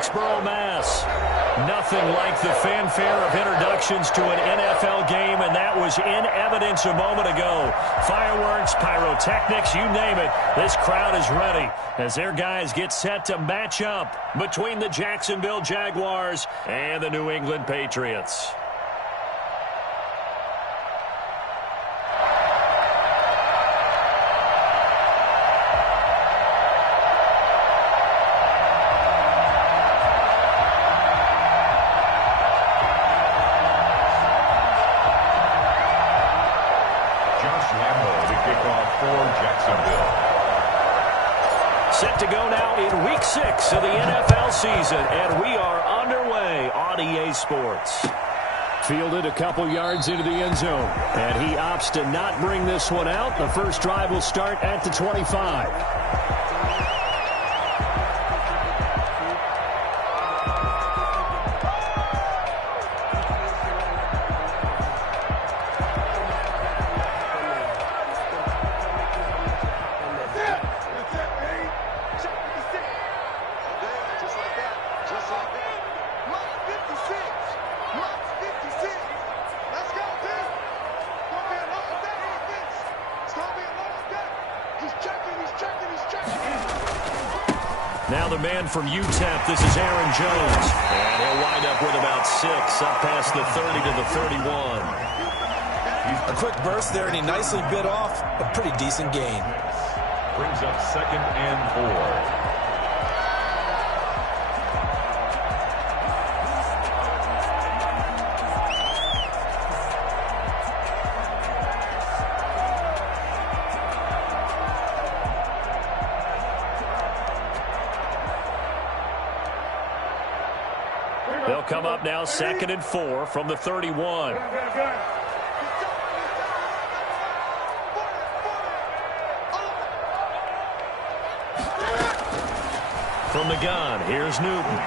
Foxborough, Mass. Nothing like the fanfare of introductions to an NFL game, and that was in evidence a moment ago. Fireworks, pyrotechnics, you name it. This crowd is ready as their guys get set to match up between the Jacksonville Jaguars and the New England Patriots. Set to go now in Week 6 of the NFL season, and we are underway on EA Sports. Fielded a couple yards into the end zone, and he opts to not bring this one out. The first drive will start at the 25. Now the man from UTEP, this is Aaron Jones. And he'll wind up with about 6, up past the 30 to the 31. A quick burst there, and he nicely bit off a pretty decent gain. Brings up 2nd and 4. They'll come up now 2nd and 4 from the 31. From the gun, here's Newton.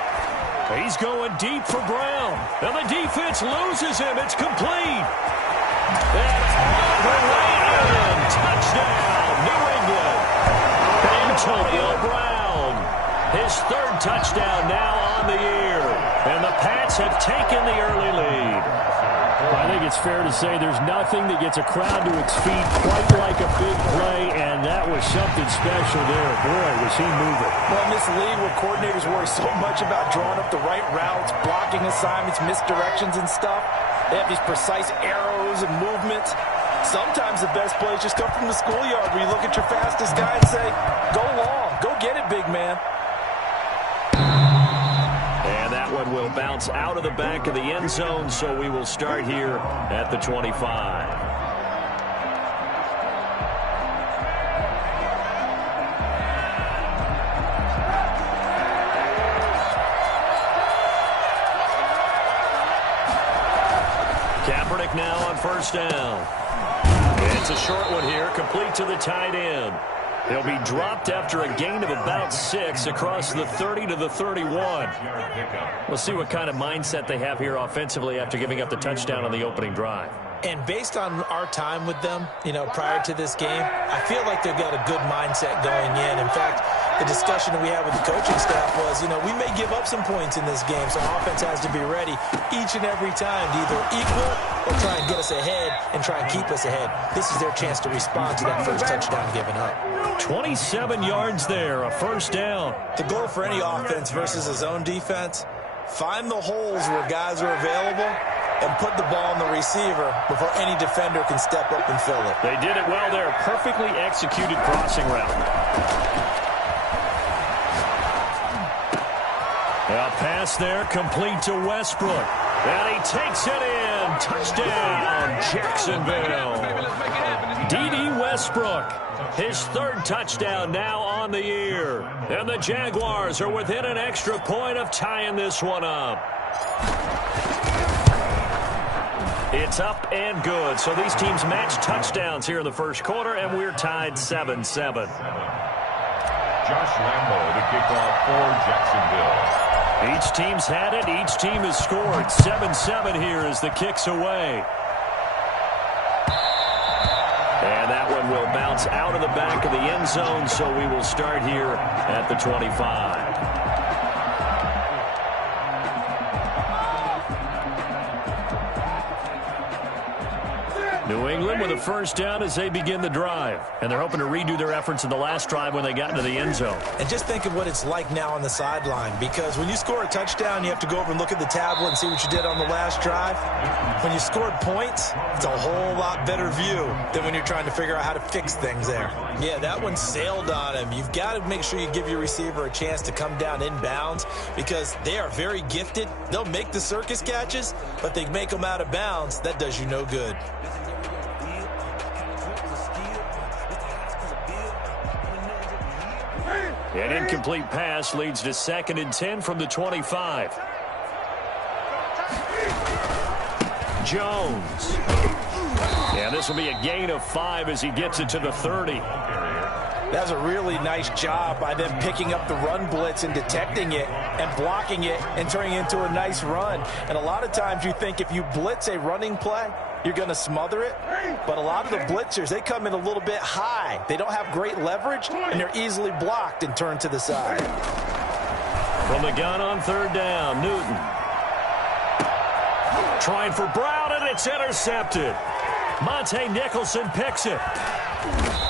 He's going deep for Brown. And the defense loses him. It's complete. And all the way in. Touchdown, New England. Antonio Brown. His 3rd touchdown now on the year. And the Pats have taken the early lead. I think it's fair to say there's nothing that gets a crowd to its feet quite like a big play, and that was something special there. Boy, was he moving. Well, in this league where coordinators worry so much about drawing up the right routes, blocking assignments, misdirections and stuff, they have these precise arrows and movements. Sometimes the best plays just come from the schoolyard where you look at your fastest guy and say, go long, go get it, big man. And that one will bounce out of the back of the end zone, so we will start here at the 25. Kaepernick now on 1st down. It's a short one here, complete to the tight end. They'll be dropped after a gain of about 6 across the 30 to the 31. We'll see what kind of mindset they have here offensively after giving up the touchdown on the opening drive. And based on our time with them, prior to this game, I feel like they've got a good mindset going in. In fact, the discussion we had with the coaching staff was, we may give up some points in this game, so offense has to be ready each and every time to either equal or try and get us ahead and try and keep us ahead. This is their chance to respond to that first touchdown given up. 27 yards there, a 1st down. The goal for any offense versus a zone defense, find the holes where guys are available and put the ball on the receiver before any defender can step up and fill it. They did it well there. Perfectly executed crossing route. A pass there, complete to Westbrook. And he takes it in. Touchdown, Jacksonville. D.D. Westbrook, his 3rd touchdown now on the year. And the Jaguars are within an extra point of tying this one up. It's up and good. So these teams match touchdowns here in the first quarter, and we're tied 7-7. Josh Lambo, the kickoff for Jacksonville. Each team's had it. Each team has scored. 7-7 here as the kick's away. And that one will bounce out of the back of the end zone, so we will start here at the 25. New England with a first down as they begin the drive. And they're hoping to redo their efforts in the last drive when they got into the end zone. And just think of what it's like now on the sideline, because when you score a touchdown, you have to go over and look at the tablet and see what you did on the last drive. When you scored points, it's a whole lot better view than when you're trying to figure out how to fix things there. Yeah, that one sailed on him. You've got to make sure you give your receiver a chance to come down inbounds because they are very gifted. They'll make the circus catches, but they make them out of bounds. That does you no good. An incomplete pass leads to 2nd and 10 from the 25. Jones. And this will be a gain of 5 as he gets it to the 30. That was a really nice job by them picking up the run blitz and detecting it and blocking it and turning it into a nice run. And a lot of times you think if you blitz a running play, you're going to smother it. But a lot of the blitzers, they come in a little bit high. They don't have great leverage, and they're easily blocked and turned to the side. From the gun on 3rd down, Newton. Trying for Brown, and it's intercepted. Monte Nicholson picks it.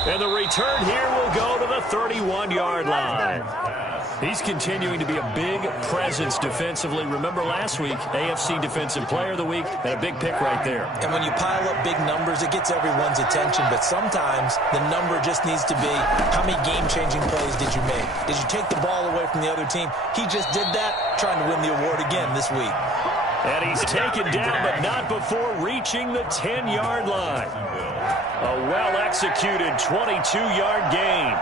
And the return here will go to the 31-yard line. He's continuing to be a big presence defensively. Remember last week, AFC Defensive Player of the Week, and a big pick right there. And when you pile up big numbers, it gets everyone's attention. But sometimes the number just needs to be, how many game-changing plays did you make? Did you take the ball away from the other team? He just did that, trying to win the award again this week. And he's taken down, but not before reaching the 10-yard line. A well-executed 22-yard gain.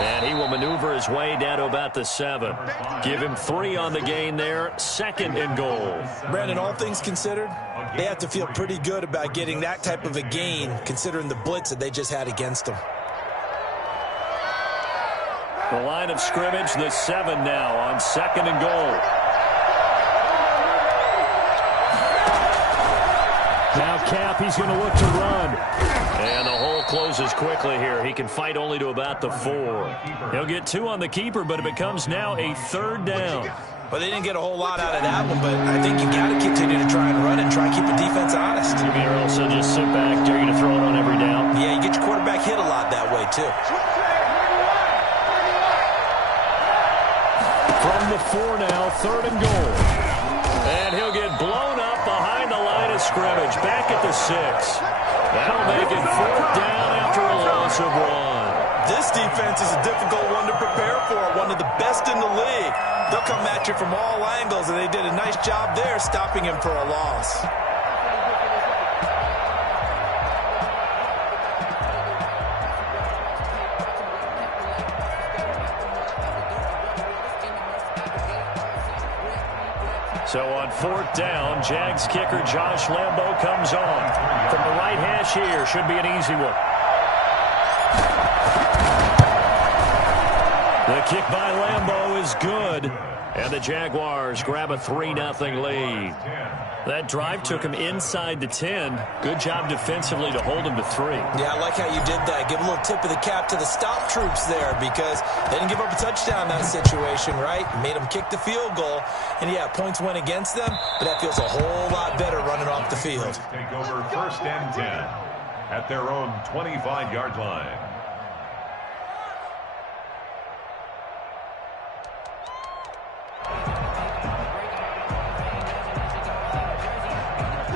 And he will maneuver his way down to about the 7. Give him 3 on the gain there. 2nd and goal. Brandon, all things considered, they have to feel pretty good about getting that type of a gain, considering the blitz that they just had against them. The line of scrimmage, the 7 now on 2nd and goal. Now Cap, he's going to look to run. And the hole closes quickly here. He can fight only to about the 4. He'll get 2 on the keeper, but it becomes now a 3rd down. Well, they didn't get a whole lot out of that one, but I think you got to continue to try and run and try and keep the defense honest. You mean, or else they'll just sit back, dare you to throw it on every down? Yeah, you get your quarterback hit a lot that way, too. From the 4 now, 3rd and goal. And he'll get blown up behind the line of scrimmage. Back at the 6. That'll make it 4th down after a loss of 1. This defense is a difficult one to prepare for, one of the best in the league. They'll come at you from all angles, and they did a nice job there stopping him for a loss. So on 4th down, Jags kicker Josh Lambo comes on. From the right hash here, should be an easy one. The kick by Lambo is good. And the Jaguars grab a 3-0 lead. That drive took him inside the 10. Good job defensively to hold him to 3. Yeah, I like how you did that. Give a little tip of the cap to the stop troops there because they didn't give up a touchdown in that situation, right? Made them kick the field goal. And, yeah, points went against them, but that feels a whole lot better running off the field. Take over 1st and 10 at their own 25-yard line.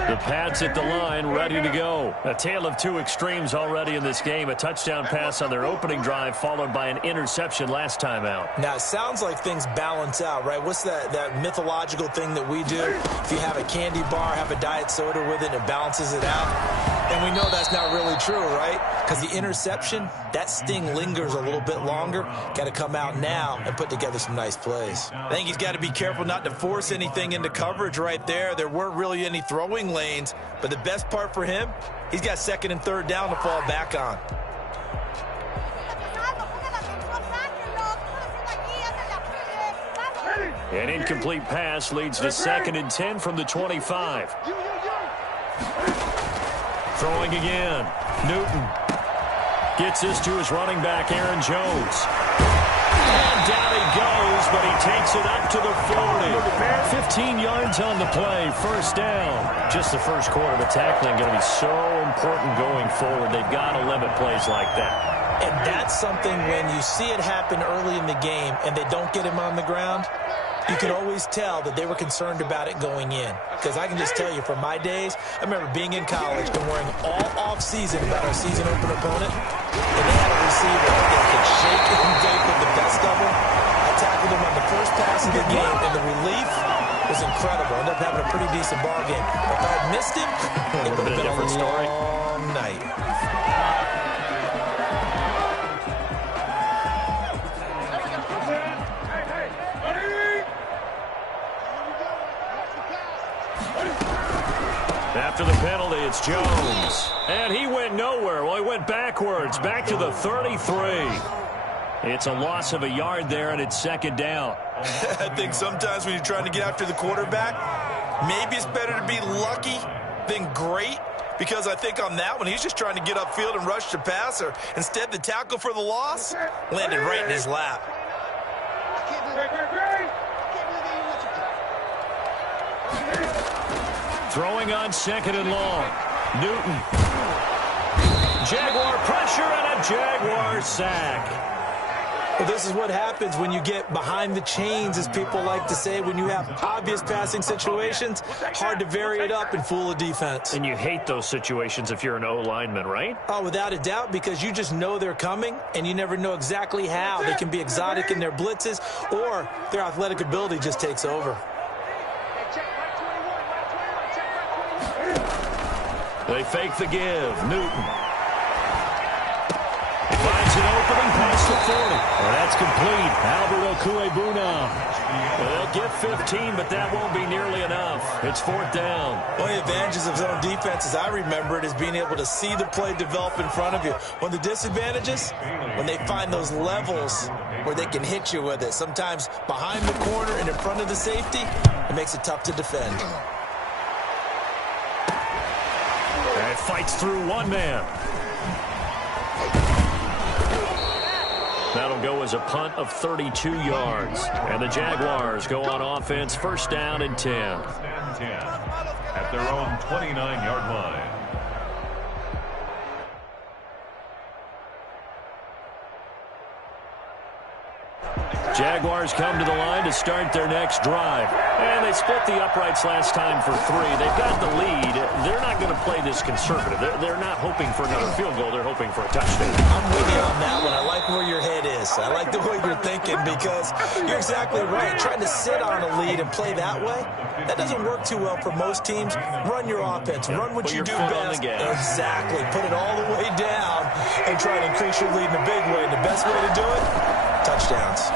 The Pats at the line, ready to go. A tale of 2 extremes already in this game. A touchdown pass on their opening drive, followed by an interception last time out. Now, it sounds like things balance out, right? What's that mythological thing that we do? If you have a candy bar, have a diet soda with it, it balances it out. And we know that's not really true, right? Because the interception, that sting lingers a little bit longer. Got to come out now and put together some nice plays. I think he's got to be careful not to force anything into coverage right there. There weren't really any throwing lanes, but the best part for him, he's got 2nd and 3rd down to fall back on. An incomplete pass leads to 2nd and 10 from the 25. Throwing again. Newton gets this to his running back, Aaron Jones. And down he goes, but he takes it up to the 40. 15 yards on the play, first down. Just the first quarter, but tackling going to be so important going forward. They've got to limit plays like that. And that's something when you see it happen early in the game and they don't get him on the ground, you can always tell that they were concerned about it going in. Because I can just tell you, from my days, I remember being in college and worrying all off-season about our season opener opponent, and they had a receiver that could shake and bake with the best of them. I tackled him on the first pass of the game, and the relief was incredible. Ended up having a pretty decent ball game. If I had missed him, it would have been a different story. Long night. After the penalty, it's Jones. And he went nowhere. Well, he went backwards, back to the 33. It's a loss of a yard there, and it's second down. I think sometimes when you're trying to get after the quarterback, maybe it's better to be lucky than great, because I think on that one, he's just trying to get upfield and rush the passer. Instead, the tackle for the loss landed right in his lap. Throwing on second and long. Newton. Jaguar pressure and a Jaguar sack. Well, this is what happens when you get behind the chains, as people like to say. When you have obvious passing situations, hard to vary it up and fool a defense. And you hate those situations if you're an O-lineman, right? Oh, without a doubt, because you just know they're coming, and you never know exactly how. They can be exotic in their blitzes, or their athletic ability just takes over. They fake the give. Newton. He finds an opening past the 40. Well, that's complete. Albert Okuebuna. Well, they'll get 15, but that won't be nearly enough. It's fourth down. One of the advantages of zone defense, as I remember it, is being able to see the play develop in front of you. One of the disadvantages, when they find those levels where they can hit you with it. Sometimes behind the corner and in front of the safety, it makes it tough to defend. And fights through one man. That'll go as a punt of 32 yards. And the Jaguars go on offense, first down and 10. At their own 29-yard line. Jaguars come to the line to start their next drive. And they split the uprights last time for 3. They've got the lead. They're not going to play this conservative. They're not hoping for another field goal. They're hoping for a touchdown. I'm with you on that one. I like where your head is. I like the way you're thinking, because you're exactly right. Trying to sit on a lead and play that way, that doesn't work too well for most teams. Run your offense. Run what you do best. Exactly. Put it all the way down and try to increase your lead in a big way. And the best way to do it, touchdowns.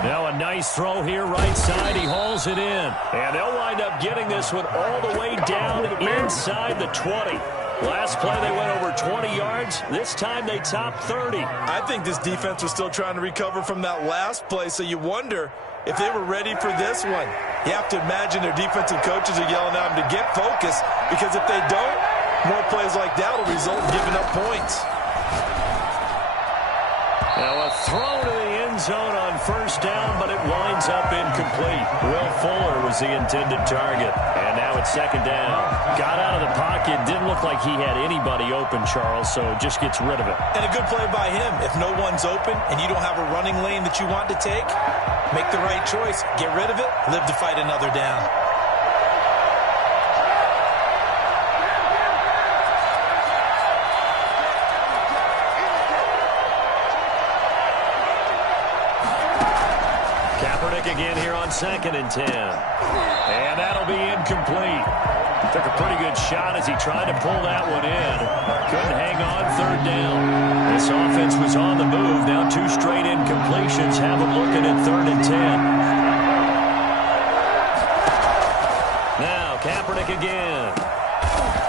Now a nice throw here, right side. He hauls it in. And they'll wind up getting this one all the way down inside the 20. Last play, they went over 20 yards. This time, they topped 30. I think this defense was still trying to recover from that last play, so you wonder if they were ready for this one. You have to imagine their defensive coaches are yelling at them to get focused, because if they don't, more plays like that will result in giving up points. Now a throw to the end zone on first down, but it winds up incomplete. Will Fuller was the intended target. And now it's second down. Got out of the pocket. Didn't look like he had anybody open, Charles, so just gets rid of it. And a good play by him. If no one's open and you don't have a running lane that you want to take, make the right choice. Get rid of it. Live to fight another down. Again here on second and 10. And that'll be incomplete. Took a pretty good shot as he tried to pull that one in. Couldn't hang on third down. This offense was on the move. Now 2 straight incompletions have them looking at third and 10. Now Kaepernick again.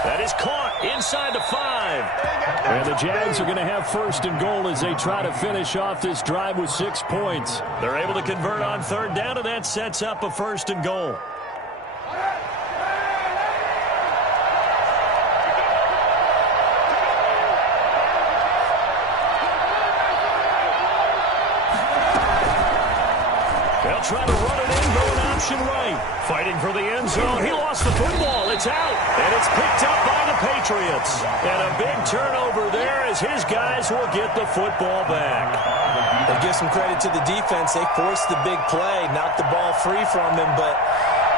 That is caught inside the 5. And the Jags are going to have first and goal as they try to finish off this drive with 6 points. They're able to convert on third down, and that sets up a first and goal. They'll try to run it in, going option right. Fighting for the end zone. He lost the football. It's out. And it's picked up by the Patriots. And a big turnover there as his guys will get the football back. They give some credit to the defense. They forced the big play, knocked the ball free from him, but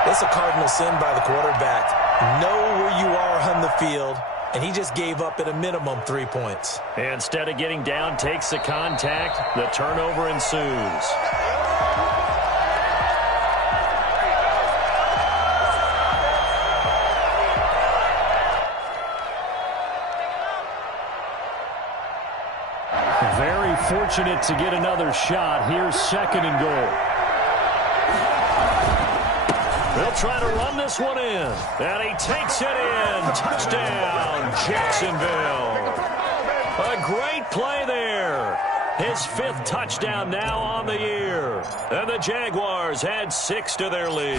it's a cardinal sin by the quarterback. Know where you are on the field, and he just gave up at a minimum 3 points. Instead of getting down, takes the contact. The turnover ensues. Very fortunate to get another shot. Here's 2nd and goal. They'll try to run this one in. And he takes it in. Touchdown, Jacksonville. A great play there. His 5th touchdown now on the year. And the Jaguars add 6 to their lead.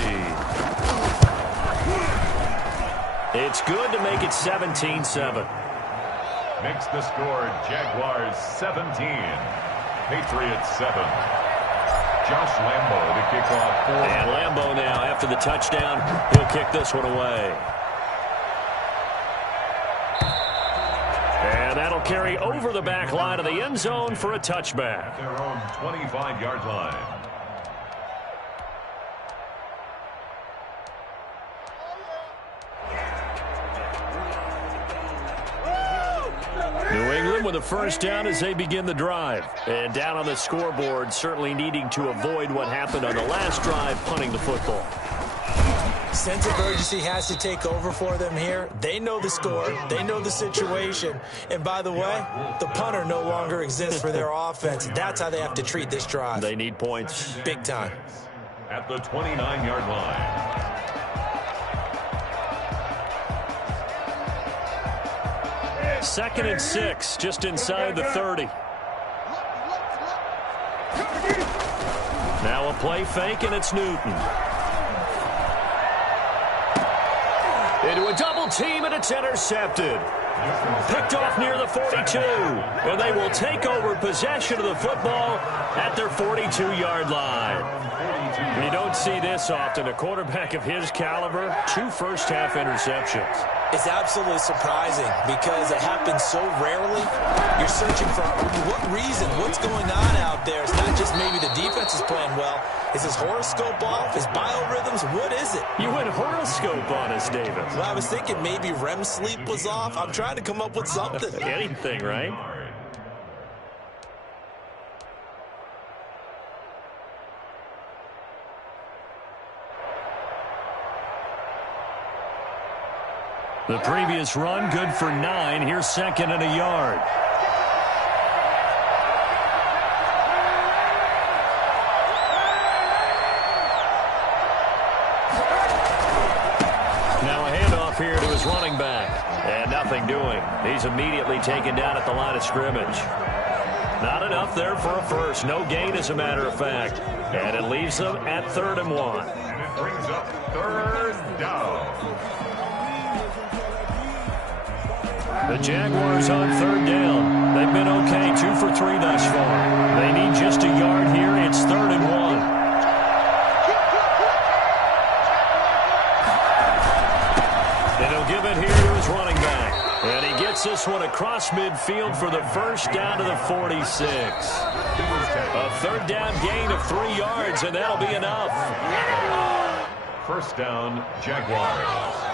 It's good to make it 17-7. Makes the score Jaguars 17, Patriots 7. Josh Lambo to kick off 4. And Lambo now, after the touchdown, he'll kick this one away. And that'll carry over the back line of the end zone for a touchback. At their own 25-yard line. New England with a first down as they begin the drive. And down on the scoreboard, certainly needing to avoid what happened on the last drive, punting the football. Sense of urgency has to take over for them here. They know the score. They know the situation. And by the way, the punter no longer exists for their offense. That's how they have to treat this drive. They need points. Big time. At the 29-yard line. Second and 6, just inside the 30. Now a play fake, and it's Newton. Into a double team, and it's intercepted. Picked off near the 42, and they will take over possession of the football at their 42-yard line. You don't see this often. A quarterback of his caliber, 2 first-half interceptions. It's absolutely surprising because it happens so rarely. You're searching for what reason, what's going on out there. It's not just maybe the defense is playing well. Is his horoscope off? His biorhythms? What is it? You went horoscope on us, David. Well, I was thinking maybe REM sleep was off. I'm trying to come up with something. Anything, right? The previous run, good for 9. Here's 2nd and a yard. Now a handoff here to his running back. And nothing doing. He's immediately taken down at the line of scrimmage. Not enough there for a first. No gain, as a matter of fact. And it leaves them at 3rd and 1. And it brings up 3rd down. The Jaguars on 3rd down. They've been okay, 2 for 3 thus far. They need just a yard here. It's 3rd and 1. And he'll give it here to his running back. And he gets this one across midfield for the first down to the 46. A 3rd down gain of 3 yards, and that'll be enough. First down, Jaguars.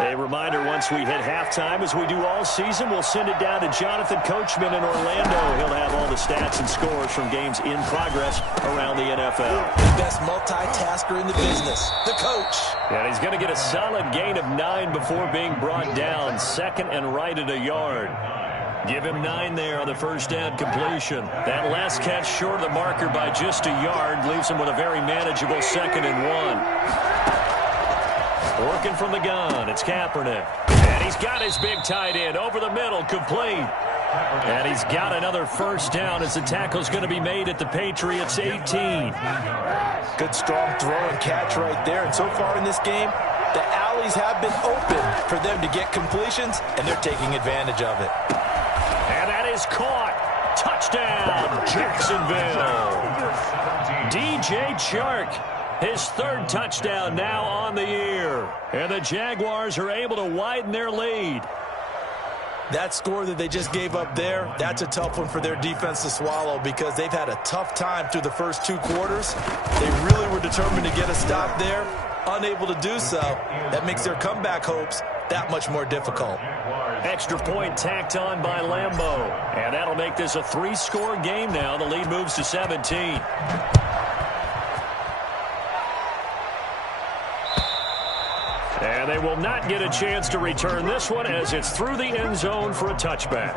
A reminder, once we hit halftime, as we do all season, we'll send it down to Jonathan Coachman in Orlando. He'll have all the stats and scores from games in progress around the NFL. The best multitasker in the business, the coach. And he's going to get a solid gain of 9 before being brought down. 2nd and right at a yard. Give him 9 there on the first down completion. That last catch short of the marker by just a yard leaves him with a very manageable 2nd and 1. Working from the gun, it's Kaepernick. And he's got his big tight end over the middle, complete. And he's got another first down as the tackle's going to be made at the Patriots 18. Good strong throw and catch right there. And so far in this game, the alleys have been open for them to get completions, and they're taking advantage of it. And that is caught. Touchdown, Jacksonville. DJ Chark, his third touchdown now on the year. And the Jaguars are able to widen their lead. That score that they just gave up there, that's a tough one for their defense to swallow because they've had a tough time through the first 2 quarters. They really were determined to get a stop there, unable to do so. That makes their comeback hopes that much more difficult. Extra point tacked on by Lambeau. And that'll make this a 3-score game now. The lead moves to 17. And they will not get a chance to return this one as it's through the end zone for a touchback.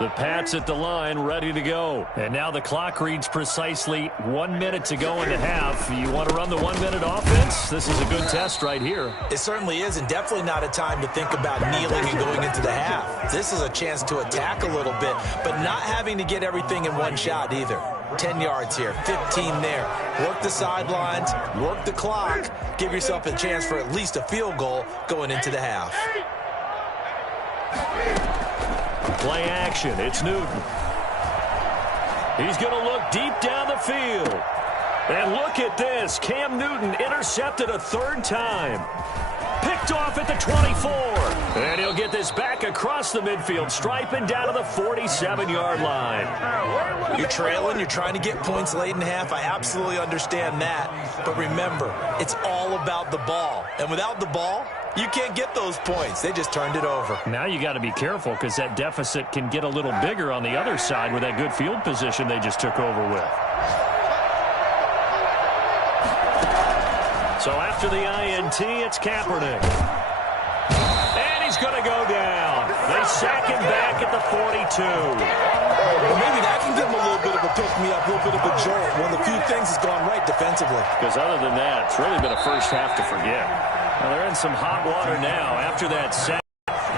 The Pats at the line, ready to go. And now the clock reads precisely 1 minute to go in the half. You want to run the 1-minute offense? This is a good test right here. It certainly is, and definitely not a time to think about kneeling and going into the half. This is a chance to attack a little bit, but not having to get everything in one shot either. 10 yards here, 15 there. Work the sidelines, work the clock, give yourself a chance for at least a field goal going into the half. Play action. It's Newton. He's going to look deep down the field. And look at this. Cam Newton intercepted a 3rd time. Picked off at the 24. And he'll get this back across the midfield stripe and down to the 47-yard line. You're trailing. You're trying to get points late in the half. I absolutely understand that. But remember, it's all about the ball. And without the ball, you can't get those points. They just turned it over. Now you got to be careful because that deficit can get a little bigger on the other side with that good field position they just took over with. So after the INT, it's Kaepernick. And he's going to go down. They sack him back at the 42. Well, maybe that can give him a little bit of a pick-me-up, a little bit of a jolt. One of the few things that's gone right defensively. Because other than that, it's really been a first half to forget. Well, they're in some hot water now after that sack.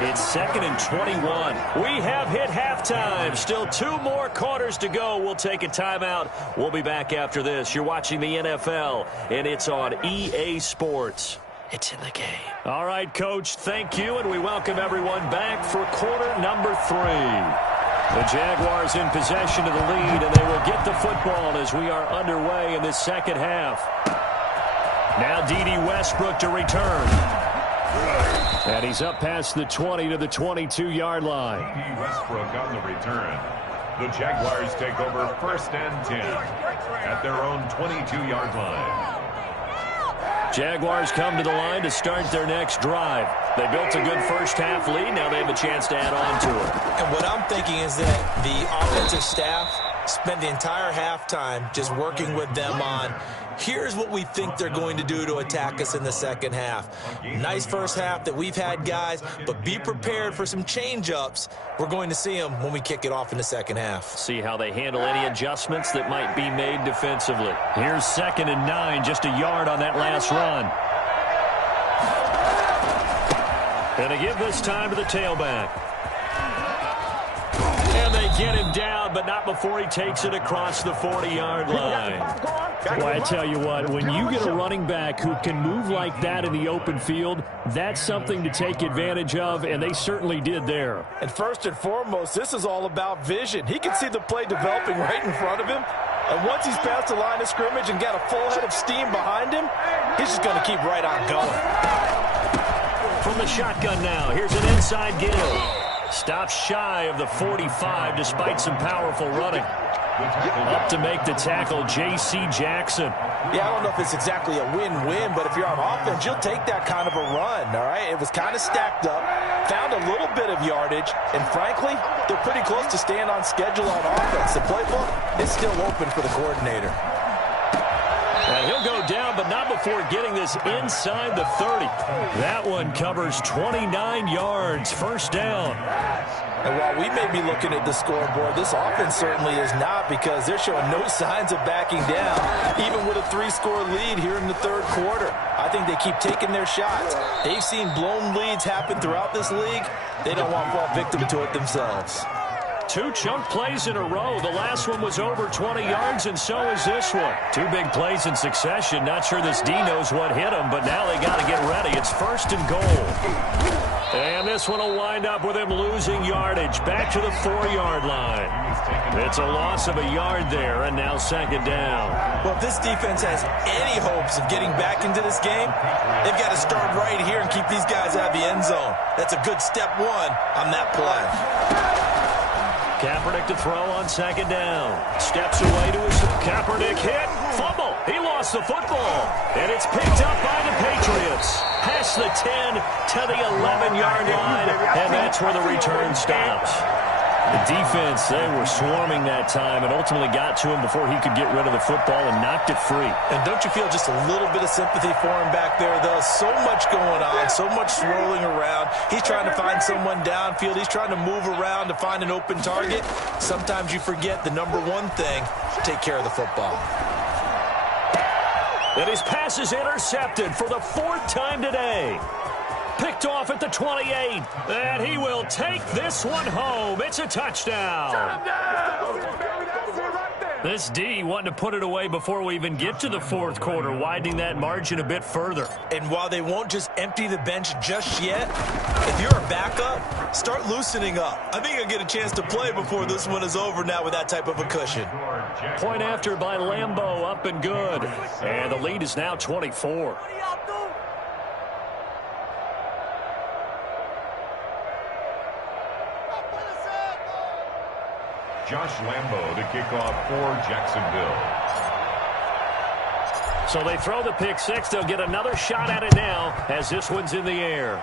It's 2nd and 21. We have hit halftime. Still 2 more quarters to go. We'll take a timeout. We'll be back after this. You're watching the NFL, and it's on EA Sports. It's in the game. All right, Coach, thank you, and we welcome everyone back for quarter number 3. The Jaguars in possession of the lead, and they will get the football as we are underway in this second half. Now D.D. Westbrook to return. And he's up past the 20 to the 22-yard line. D.D. Westbrook on the return. The Jaguars take over 1st and 10 at their own 22-yard line. Jaguars come to the line to start their next drive. They built a good first half lead. Now they have a chance to add on to it. And what I'm thinking is that the offensive staff spent the entire halftime just working with them on, here's what we think they're going to do to attack us in the second half. Nice first half that we've had, guys, but be prepared for some change-ups. We're going to see them when we kick it off in the second half. See how they handle any adjustments that might be made defensively. Here's 2nd and 9, just a yard on that last run. And they give this time to the tailback. And they get him down, but not before he takes it across the 40-yard line. Well, I tell you what, when you get a running back who can move like that in the open field, that's something to take advantage of, and they certainly did there. And first and foremost, this is all about vision. He can see the play developing right in front of him, and once he's past the line of scrimmage and got a full head of steam behind him, he's just going to keep right on going. From the shotgun now, here's an inside give. Stops shy of the 45 despite some powerful running. Up to make the tackle, J.C. Jackson. Yeah, I don't know if it's exactly a win-win, but if you're on offense, you'll take that kind of a run, all right? It was kind of stacked up, found a little bit of yardage, and frankly, they're pretty close to staying on schedule on offense. The playbook is still open for the coordinator. And he'll go down, but not before getting this inside the 30. That one covers 29 yards, first down. And while we may be looking at the scoreboard, this offense certainly is not, because they're showing no signs of backing down, even with a 3-score lead here in the third quarter. I think they keep taking their shots. They've seen blown leads happen throughout this league. They don't want to fall victim to it themselves. 2 chunk plays in a row. The last one was over 20 yards, and so is this one. 2 big plays in succession. Not sure this D knows what hit him, but now they got to get ready. It's 1st and goal. And this one will wind up with him losing yardage. Back to the 4-yard line. It's a loss of a yard there, and now 2nd down. Well, if this defense has any hopes of getting back into this game, they've got to start right here and keep these guys out of the end zone. That's a good step 1 on that play. Kaepernick to throw on 2nd down. Steps away to his Kaepernick hit. Fumble. He lost the football. And it's picked up by the Patriots. Past the 10 to the 11-yard line. And that's where the return stops. The defense, they were swarming that time and ultimately got to him before he could get rid of the football and knocked it free. And don't you feel just a little bit of sympathy for him back there, though? So much going on, so much swirling around. He's trying to find someone downfield. He's trying to move around to find an open target. Sometimes you forget the number 1 thing, take care of the football. And his pass is intercepted for the 4th time today. Picked off at the 28, and he will take this one home. It's a touchdown. This D wanting to put it away before we even get to the 4th quarter, widening that margin a bit further. And while they won't just empty the bench just yet, if you're a backup, start loosening up. I think you'll get a chance to play before this one is over now with that type of a cushion. Point after by Lambo, up and good. And the lead is now 24. Josh Lambo to kick off for Jacksonville. So they throw the pick 6. They'll get another shot at it now as this one's in the air.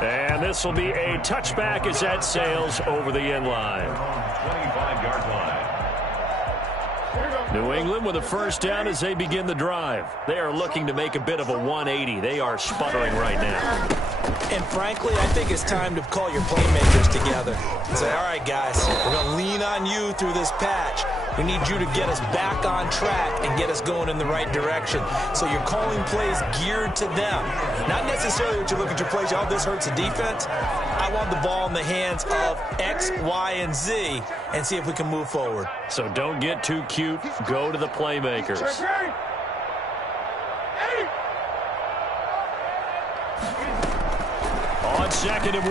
And this will be a touchback as that sails over the end line. 25-yard line. New England with a 1st down as they begin the drive. They are looking to make a bit of a 180. They are sputtering right now. And frankly, I think it's time to call your playmakers together and say, all right, guys, we're going to lean on you through this patch. We need you to get us back on track and get us going in the right direction. So you're calling plays geared to them. Not necessarily what you're looking to plays, oh, this hurts the defense. I want the ball in the hands of X, Y, and Z and see if we can move forward. So don't get too cute. Go to the playmakers. On 2nd and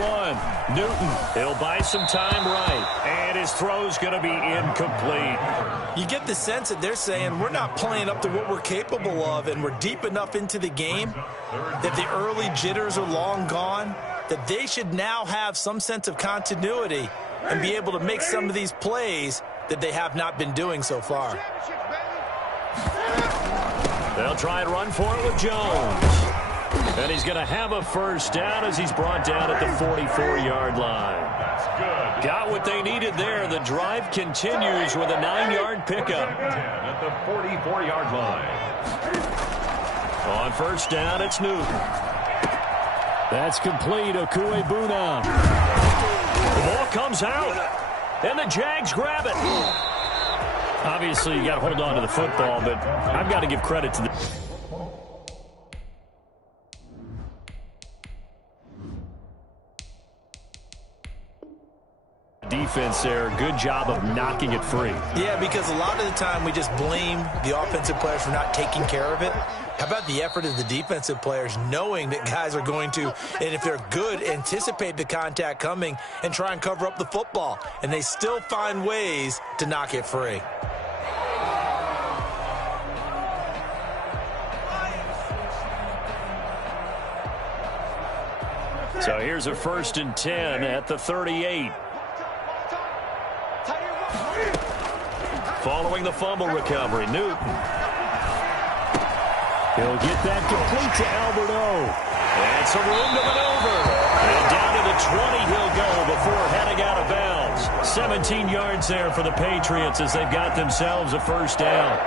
1, Newton, he'll buy some time right, and his throw's going to be incomplete. You get the sense that they're saying we're not playing up to what we're capable of, and we're deep enough into the game that the early jitters are long gone, that they should now have some sense of continuity and be able to make some of these plays that they have not been doing so far. They'll try and run for it with Jones. And he's going to have a 1st down as he's brought down at the 44-yard line. That's good. Got what they needed there. The drive continues with a 9-yard pickup. At the 44-yard line. On 1st down, it's Newton. That's complete. Okuebuna. The ball comes out, and the Jags grab it. Obviously, you got to hold on to the football, but I've got to give credit to the defense there. Good job of knocking it free. Yeah, because a lot of the time we just blame the offensive players for not taking care of it. How about the effort of the defensive players knowing that guys are going to, and if they're good, anticipate the contact coming and try and cover up the football. And they still find ways to knock it free. So here's a 1st and 10 at the 38. Following the fumble recovery, Newton. He'll get that complete to Alberto. And some room to maneuver. And down to the 20 he'll go before heading out of bounds. 17 yards there for the Patriots as they've got themselves a 1st down.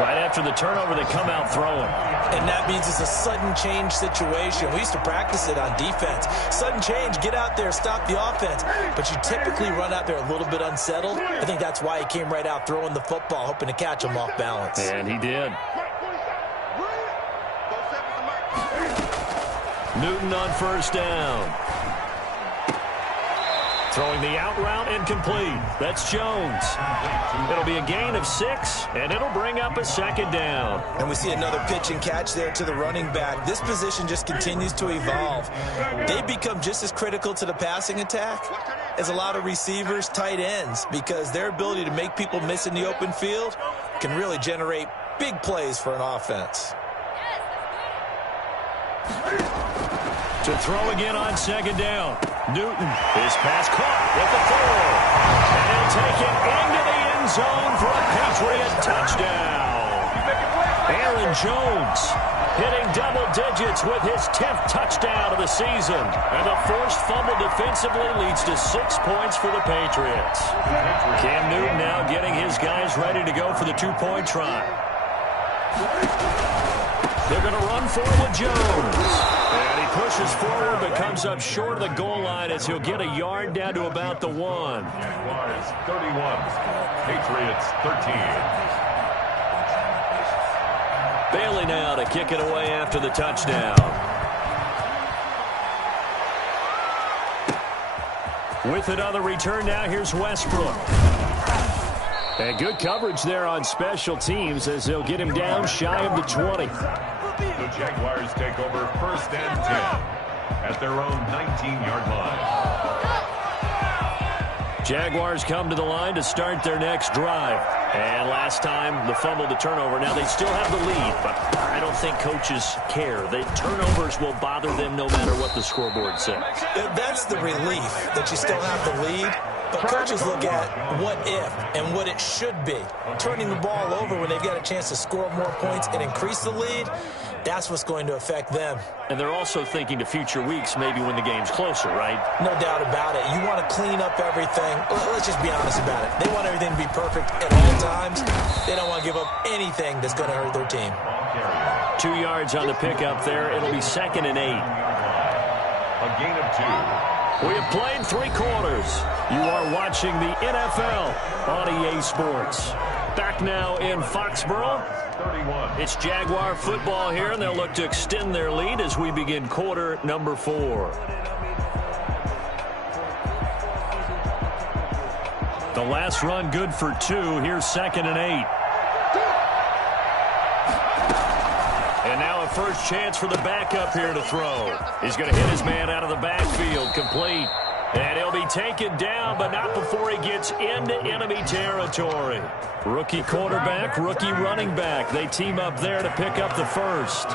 Right after the turnover, they come out throwing. And that means it's a sudden change situation. We used to practice it on defense. Sudden change, get out there, stop the offense. But you typically run out there a little bit unsettled. I think that's why he came right out throwing the football, hoping to catch him off balance. And he did. Newton on 1st down. Throwing the out route incomplete. That's Jones. It'll be a gain of 6, and it'll bring up a second down. And we see another pitch and catch there to the running back. This position just continues to evolve. They become just as critical to the passing attack as a lot of receivers, tight ends, because their ability to make people miss in the open field can really generate big plays for an offense. To throw again on second down. Newton, his pass caught with the throw. And he'll take it into the end zone for a Patriot touchdown. Aaron Jones hitting double digits with his 10th touchdown of the season. And the forced fumble defensively leads to 6 points for the Patriots. Cam Newton now getting his guys ready to go for the 2-point try. They're going to run forward with Jones. And he pushes forward but comes up short of the goal line as he'll get a yard down to about the 1. Jaguars 31, Patriots 13. Bailey now to kick it away after the touchdown. With it on the return now, here's Westbrook. And good coverage there on special teams as they'll get him down shy of the 20. The Jaguars take over 1st and 10 at their own 19-yard line. Jaguars come to the line to start their next drive. And last time, the fumble to turnover. Now, they still have the lead, but I don't think coaches care. The turnovers will bother them no matter what the scoreboard says. That's the relief that you still have the lead. But coaches look at what if and what it should be. Turning the ball over when they've got a chance to score more points and increase the lead, that's what's going to affect them. And they're also thinking to future weeks, maybe when the game's closer, right? No doubt about it. You want to clean up everything. Let's just be honest about it. They want everything to be perfect at all times. They don't want to give up anything that's going to hurt their team. 2 yards on the pickup there. It'll be 2nd and 8. A gain of 2. We have played 3 quarters. You are watching the NFL on EA Sports. Back now in Foxborough. 31. It's Jaguar football here, and they'll look to extend their lead as we begin quarter number 4. The last run good for 2. Here's 2nd and 8. And now a first chance for the backup here to throw. He's going to hit his man out of the backfield, complete. And he'll be taken down, but not before he gets into enemy territory. Rookie quarterback, rookie running back. They team up there to pick up the first.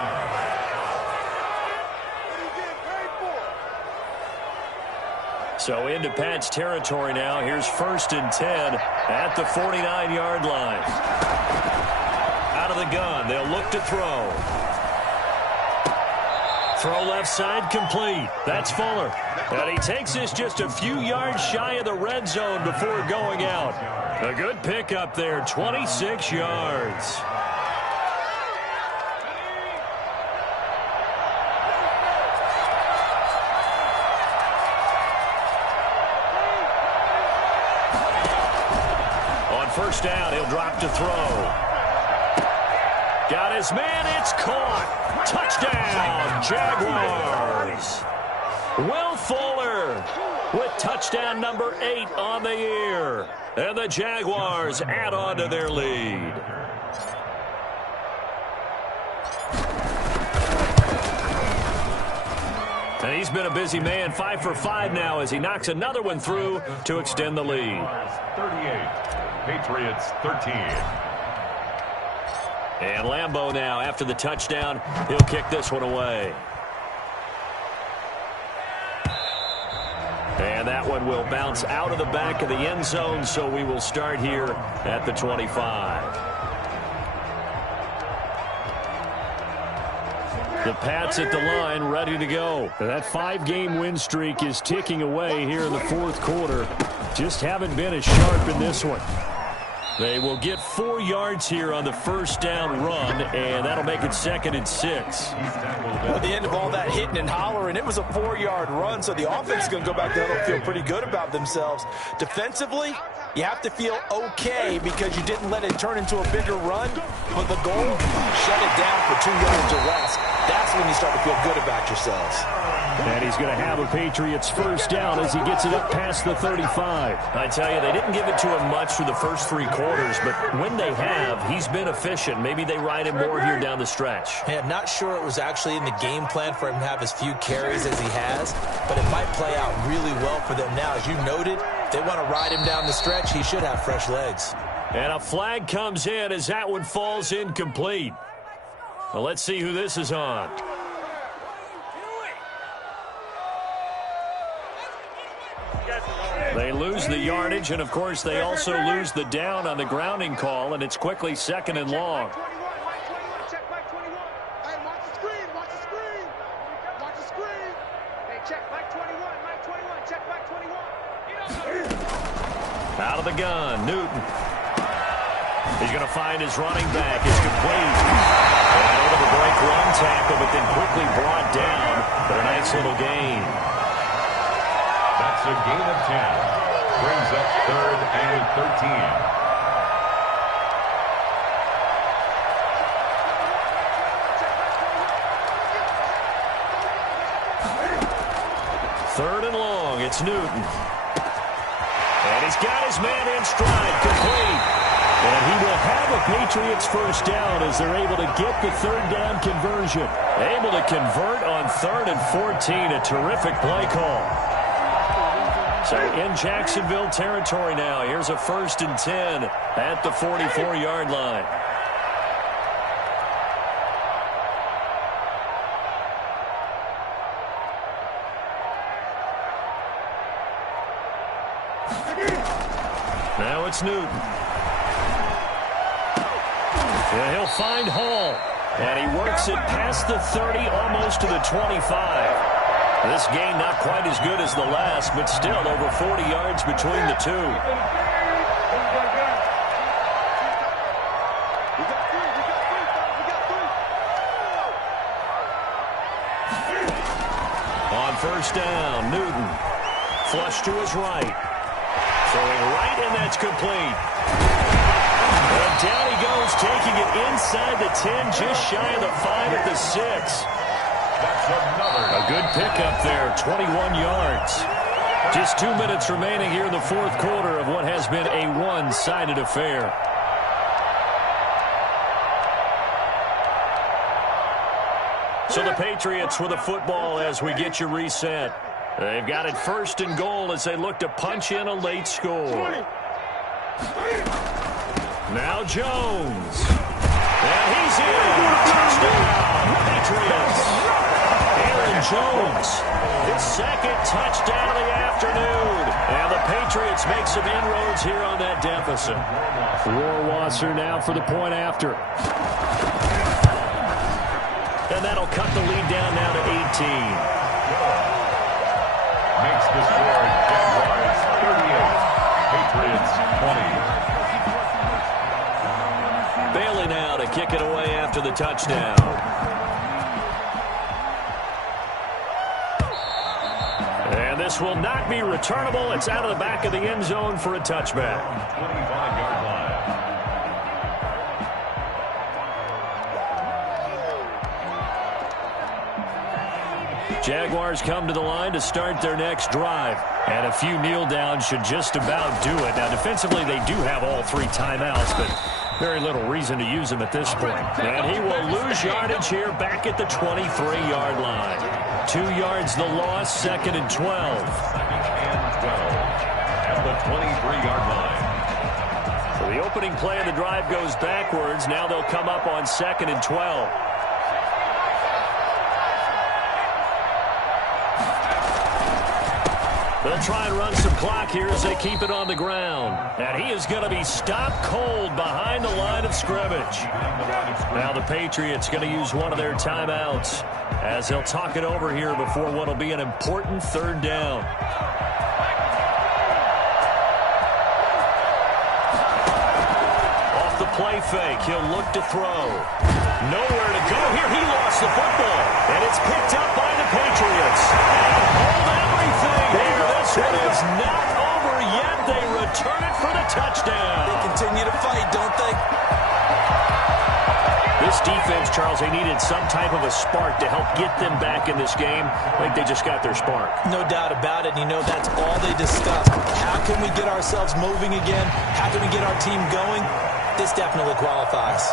So into Pat's territory now. Here's 1st and 10 at the 49-yard line. Out of the gun, they'll look to throw. Throw left side, complete. That's Fuller. And he takes this just a few yards shy of the red zone before going out. A good pickup there, 26 yards. On 1st down, he'll drop to throw. Got his man, it's caught. Touchdown, Jaguars. Will Fuller with touchdown number 8 on the year. And the Jaguars add on to their lead. And he's been a busy man, 5 for 5 now as he knocks another one through to extend the lead. 38, Patriots 13. And Lambeau now, after the touchdown, he'll kick this one away. And that one will bounce out of the back of the end zone, so we will start here at the 25. The Pats at the line, ready to go. That 5-game win streak is ticking away here in the 4th quarter. Just haven't been as sharp in this one. They will get 4 yards here on the 1st down run, and that'll make it 2nd and 6. At the end of all that hitting and hollering, it was a 4-yard run, so the offense is going to go back there and feel pretty good about themselves. Defensively, you have to feel okay because you didn't let it turn into a bigger run, but the goal, shut it down for 2 yards or less. That's when you start to feel good about yourselves. And he's going to have a Patriots first down as he gets it up past the 35. I tell you, they didn't give it to him much through the first 3 quarters, but when they have, he's been efficient. Maybe they ride him more here down the stretch. Yeah, I'm not sure it was actually in the game plan for him to have as few carries as he has, but it might play out really well for them now. As you noted, if they want to ride him down the stretch, he should have fresh legs. And a flag comes in as that one falls incomplete. Well, let's see who this is on. They lose the yardage, and, of course, they also lose the down on the grounding call, and it's quickly 2nd and long. Out of the gun, Newton. He's going to find his running back. It's complete. And able to break one tackle, but then quickly brought down. But a nice little gain. That's a gain of 10. Brings up 3rd and 13. Third and long. It's Newton. And he's got his man in stride. Complete. And he will have a Patriots first down as they're able to get the 3rd down conversion. Able to convert on 3rd and 14. A terrific play call. So in Jacksonville territory now. Here's a 1st and 10 at the 44-yard line. Now it's Newton. And he'll find Hall. And he works it past the 30, almost to the 25. This game not quite as good as the last, but still over 40 yards between the two. On first down, Newton. Flush to his right. Throwing right, and that's complete. And down he goes, taking it inside the 10, just shy of the 5 at the 6. That's another. A good pickup there, 21 yards. Just 2 minutes remaining here in the 4th quarter of what has been a one-sided affair. So the Patriots with the football as we get you reset. They've got it 1st and goal as they look to punch in a late score. Now Jones. And he's in. Touchdown, Patriots. Aaron Jones, his 2nd touchdown of the afternoon. And the Patriots make some inroads here on that deficit. Rohrwasser now for the point after. And that'll cut the lead down now to 18. Makes the score Jaguars 38, Patriots 20. Bailey now to kick it away after the touchdown. And this will not be returnable. It's out of the back of the end zone for a touchback. 25-yard line. Jaguars come to the line to start their next drive. And a few kneel downs should just about do it. Now, defensively, they do have all 3 timeouts, but very little reason to use them at this point. And he will lose yardage here back at the 23-yard line. 2 yards the loss, 2nd and 12. 2nd and 12 at the 23-yard line. So the opening play of the drive goes backwards. Now they'll come up on 2nd and 12. They'll try and run some clock here as they keep it on the ground. And he is going to be stopped cold behind the line of scrimmage. Now the Patriots going to use one of their timeouts as they'll talk it over here before what will be an important 3rd down. Off the play fake, he'll look to throw. Nowhere to go here. He lost the football. And it's picked up by the Patriots. And hold everything here. This one is not over yet. They return it for the touchdown. They continue to fight, don't they? This defense, Charles, they needed some type of a spark to help get them back in this game. I think they just got their spark. No doubt about it. You know, that's all they discussed. How can we get ourselves moving again? How can we get our team going? This definitely qualifies.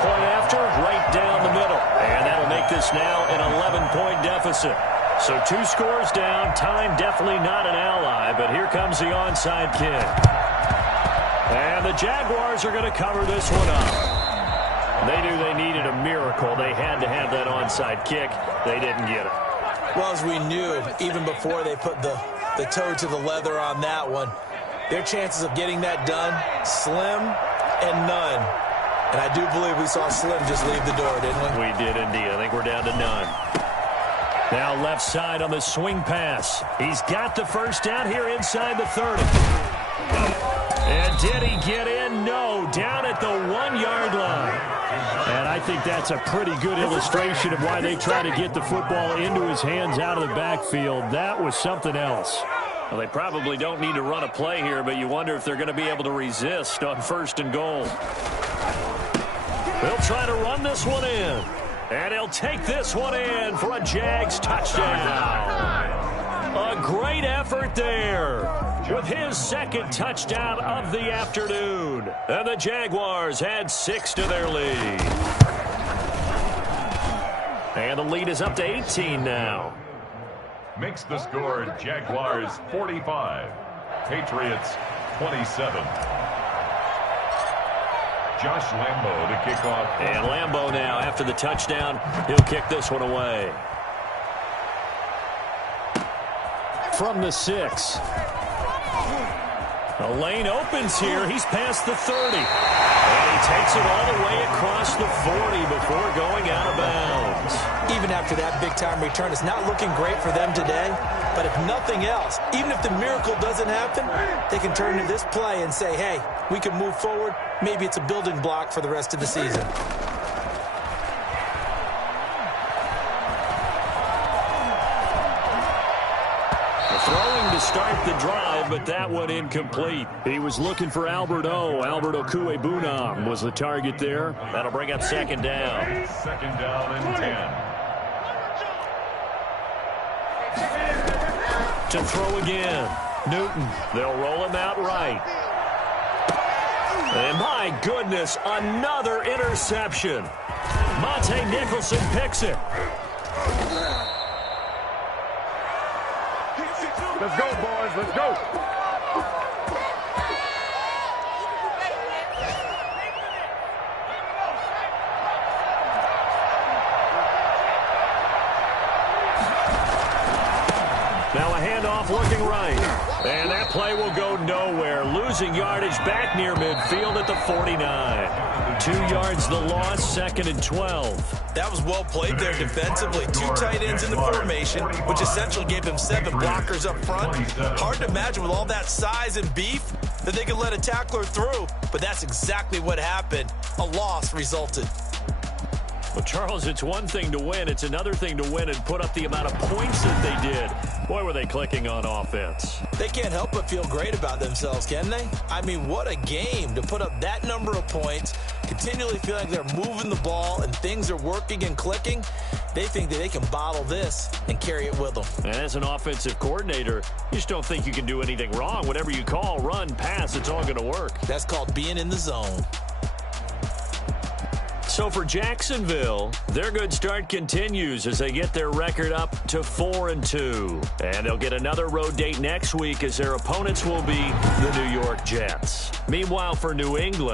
Point after, right down the middle. And that'll make this now an 11-point deficit. So 2 scores down. Time definitely not an ally, but here comes the onside kick. And the Jaguars are going to cover this one up. They knew they needed a miracle. They had to have that onside kick. They didn't get it. Well, as we knew, even before they put the toe to the leather on that one, their chances of getting that done, slim and none. And I do believe we saw Slim just leave the door, didn't we? We did indeed. I think we're down to none. Now left side on the swing pass. He's got the first down here inside the 30. And did he get in? No, down at the 1-yard line. And I think that's a pretty good illustration of why they try to get the football into his hands out of the backfield. That was something else. Well, they probably don't need to run a play here, but you wonder if they're going to be able to resist on 1st and goal. They'll try to run this one in. And he'll take this one in for a Jags touchdown. A great effort there with his 2nd touchdown of the afternoon. And the Jaguars add 6 to their lead. And the lead is up to 18 now. Makes the score Jaguars 45, Patriots 27. Josh Lambo to kick off. And Lambo now, after the touchdown, he'll kick this one away. From the 6. The lane opens here. He's past the 30. And he takes it all the way across the 40 before going out of bounds. Even after that big-time return, it's not looking great for them today. But if nothing else, even if the miracle doesn't happen, they can turn to this play and say, hey, we can move forward. Maybe it's a building block for the rest of the season. Throwing to start the drive, but that one incomplete. He was looking for Albert Okwuegbunam was the target there. That'll bring up 2nd down. 2nd down and 10. To throw again. Newton. They'll roll him out right. And my goodness, another interception. Monte Nicholson picks it. Let's go, boys. Let's go. Now a handoff looking right. And that play will go nowhere. Losing yardage back near midfield at the 49. 2 yards the loss, 2nd and 12. That was well played there defensively. 2 tight ends in the formation, which essentially gave them 7 blockers up front. Hard to imagine with all that size and beef that they could let a tackler through, but that's exactly what happened. A loss resulted. Well, Charles, it's one thing to win. It's another thing to win and put up the amount of points that they did. Boy, were they clicking on offense. They can't help but feel great about themselves, can they? I mean, what a game to put up that number of points, continually feel like they're moving the ball and things are working and clicking. They think that they can bottle this and carry it with them. And as an offensive coordinator, you just don't think you can do anything wrong. Whatever you call, run, pass, it's all going to work. That's called being in the zone. So for Jacksonville, their good start continues as they get their record up to 4-2. And they'll get another road date next week as their opponents will be the New York Jets. Meanwhile, for New England,